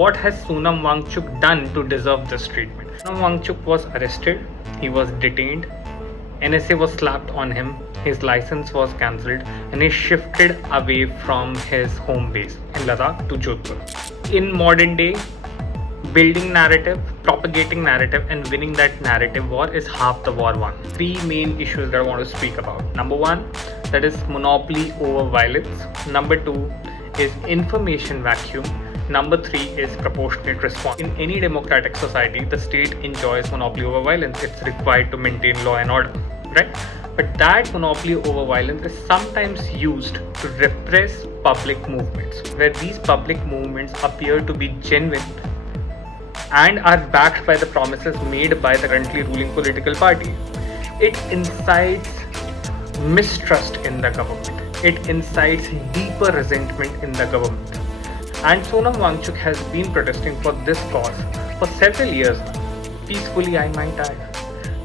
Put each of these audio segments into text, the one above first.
What has Sonam Wangchuk done to deserve this treatment? Sonam Wangchuk was arrested, he was detained, NSA was slapped on him, his license was cancelled, and he shifted away from his home base in Ladakh to Jodhpur. In modern day, building narrative, propagating narrative, and winning that narrative war is half the war won. Three main issues that I want to speak about. Number one, that is monopoly over violence. Number two is information vacuum. Number three is proportionate response. In any democratic society, the state enjoys monopoly over violence. It's required to maintain law and order, right? But that monopoly over violence is sometimes used to repress public movements, where these public movements appear to be genuine and are backed by the promises made by the currently ruling political party. It incites mistrust in the government. It incites deeper resentment in the government. And Sonam Wangchuk has been protesting for this cause for several years now, peacefully I might add.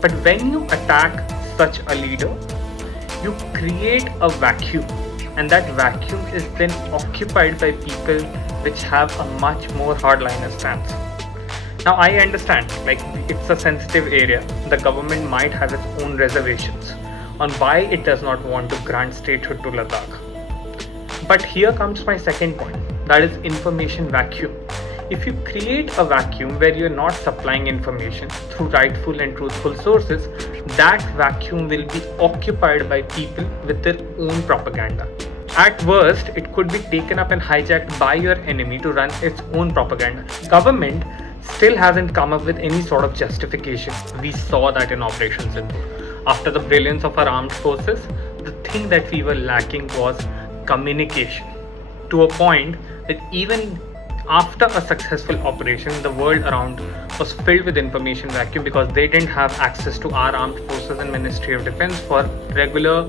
But when you attack such a leader, you create a vacuum, and that vacuum is then occupied by people which have a much more hardliner stance. Now I understand, like, it's a sensitive area. The government might have its own reservations on why it does not want to grant statehood to Ladakh. But here comes my second point, that is information vacuum. If you create a vacuum where you're not supplying information through rightful and truthful sources, that vacuum will be occupied by people with their own propaganda. At worst, it could be taken up and hijacked by your enemy to run its own propaganda. Government still hasn't come up with any sort of justification. We saw that in Operation Sindoor. After the brilliance of our armed forces, the thing that we were lacking was communication. To a point that even after a successful operation, the world around was filled with information vacuum because they didn't have access to our armed forces and Ministry of Defense for regular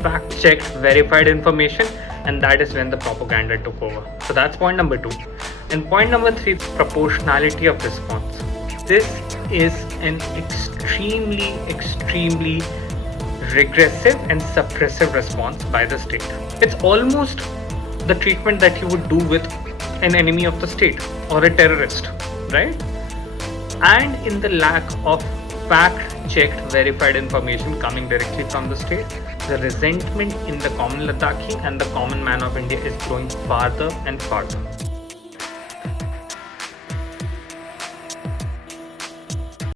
fact-checked, verified information, and that is when the propaganda took over. So that's point number two. And point number three is proportionality of response. This is an extremely regressive and suppressive response by the state. It's almost the treatment that you would do with an enemy of the state or a terrorist, right? And in the lack of fact-checked, verified information coming directly from the state, the resentment in the common Ladakhi and the common man of India is growing farther and farther.